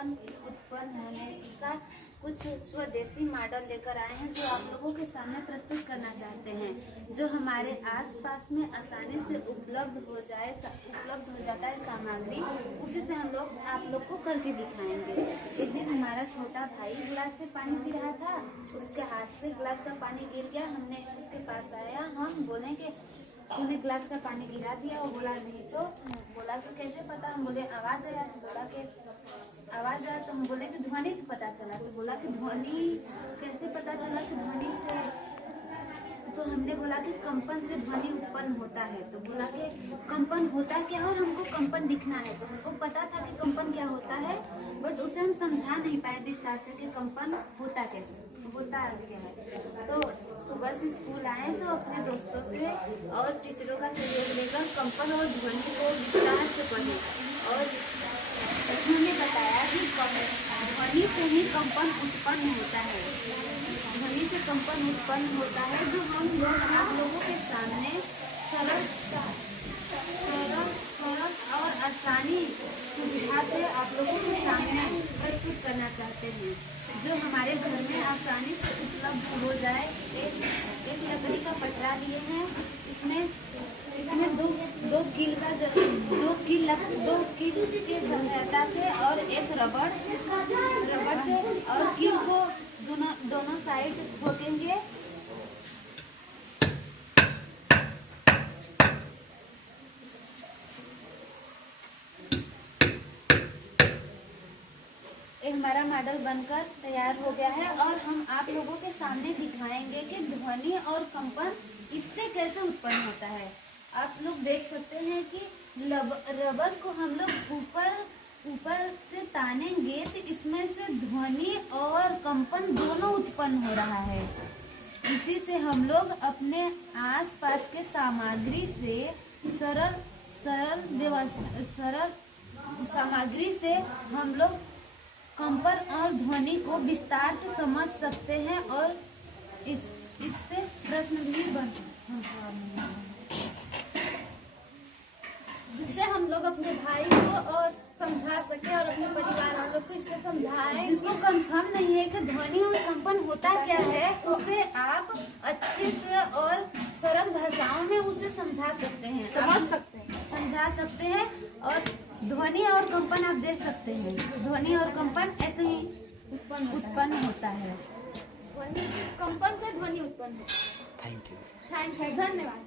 उत्पन्न होने का कुछ स्वदेशी मॉडल लेकर आए हैं जो आप लोगों के सामने प्रस्तुत करना चाहते हैं, जो हमारे आसपास में आसानी से उपलब्ध हो जाता है सामग्री, उसी से हम लोग आप लोग को करके दिखाएंगे। एक दिन हमारा छोटा भाई गिलास से पानी पी रहा था, उसके हाथ से गिलास का पानी गिर गया। हमने उसके पास आया, हम बोले कि तूने गिलास का पानी गिरा दिया। वो बोला नहीं तो। बोला तो कैसे पता? हम बोले आवाज आया। तो बोला कि आवाज आया। तो हम बोले कि ध्वनि से पता चला। तो बोला कि ध्वनि कैसे पता चला कि ध्वनि से? तो हमने बोला कि कंपन से ध्वनि उत्पन्न होता है। तो बोला कि कंपन होता क्या है और हमको कंपन दिखना है। तो हमको पता था कि कंपन क्या होता है, बट उसे हम समझा नहीं पाए विस्तार से कि कंपन होता कैसे, होता क्या है। तो सुबह से स्कूल आए तो अपने दोस्तों से और टीचरों का सहयोग लेकर कंपन और ध्वनि को विस्तार से पढ़े और उन्होंने बताया कि ध्वनि से ही कंपन उत्पन्न होता है। ध्वनि से कंपन उत्पन्न होता है, जो हम लोग आप लोगों के सामने सरल और आसानी सुविधा से आप लोगों के सामने प्रस्तुत करना चाहते हैं, जो हमारे घर में आसानी से उपलब्ध हो जाए। एक लकड़ी का पटरा लिए हैं, इसमें दो कील की सहायता से और एक रबड़ से और कील को दोनों साइड ठोकेंगे। हमारा मॉडल बनकर तैयार हो गया है और हम आप लोगों के सामने दिखाएंगे कि ध्वनि और कंपन इससे कैसे उत्पन्न होता है। आप लोग देख सकते हैं कि रबर को हम लोग ऊपर से तानेंगे तो इसमें से ध्वनि और कंपन दोनों उत्पन्न हो रहा है। इसी से हम लोग अपने आसपास के सामग्री से सरल सामग्री से हम लोग कंपन और ध्वनि को विस्तार से समझ सकते हैं और इससे प्रश्न भी जिससे हम लोग अपने भाई को और समझा सके और अपने परिवार वालों को इससे समझाएं। जिसको कंफर्म नहीं है कि ध्वनि और कंपन होता क्या है, उसे आप अच्छे से और सरल भाषाओं में उसे समझा सकते हैं, समझा सकते हैं। और ध्वनि और कंपन आप देख सकते हैं, ध्वनि और कंपन ऐसे ही उत्पन्न होता है। कंपन से ध्वनि उत्पन्न होता है। थैंक यू, धन्यवाद।